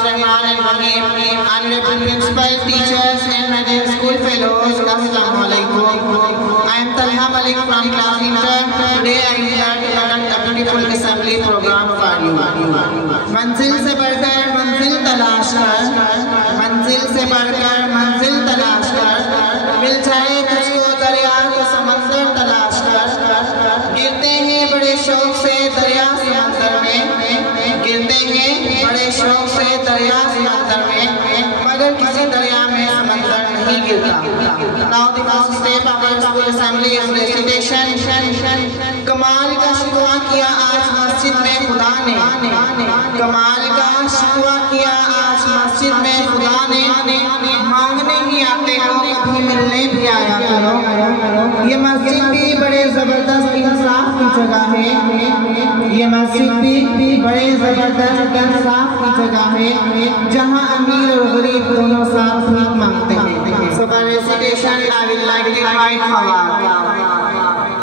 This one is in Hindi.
Bismillahirrahmanirrahim. Honorable Principal, teachers and my dear school fellows, Assalamu alaikum. I am Talha Malik from class Inter. Today I am here to conduct a beautiful assembly program for you. मंजिल से बढ़कर मंजिल तलाश कर, मंजिल से बढ़कर मंजिल तलाश कर, मिल जाए तुझको दरिया को समंदर तलाश कर, गिरते हैं बड़े शौक से दरिया समंदर में, गिरते हैं बड़े शौक से दरिया समंदर में, मगर किसी दरिया में समंदर नहीं गिरता। Now the first step of our school assembly is recitation. कमाल का शिकवा किया आज मस्जिद में खुदा ने, कमाल का शिकवा किया आज मस्जिद में खुदा ने, मांगने ही आते हो कभी मिलने भी आया करो। ये मस्जिद भी बड़े जबरदस्त इंसाफ की जगह है, ये मस्जिद भी बड़े जबरदस्त इंसाफ की जगह है, जहाँ अमीर और गरीब दोनों साथ भीख मांगते हैं। So for recitation I will like to invite Fawad.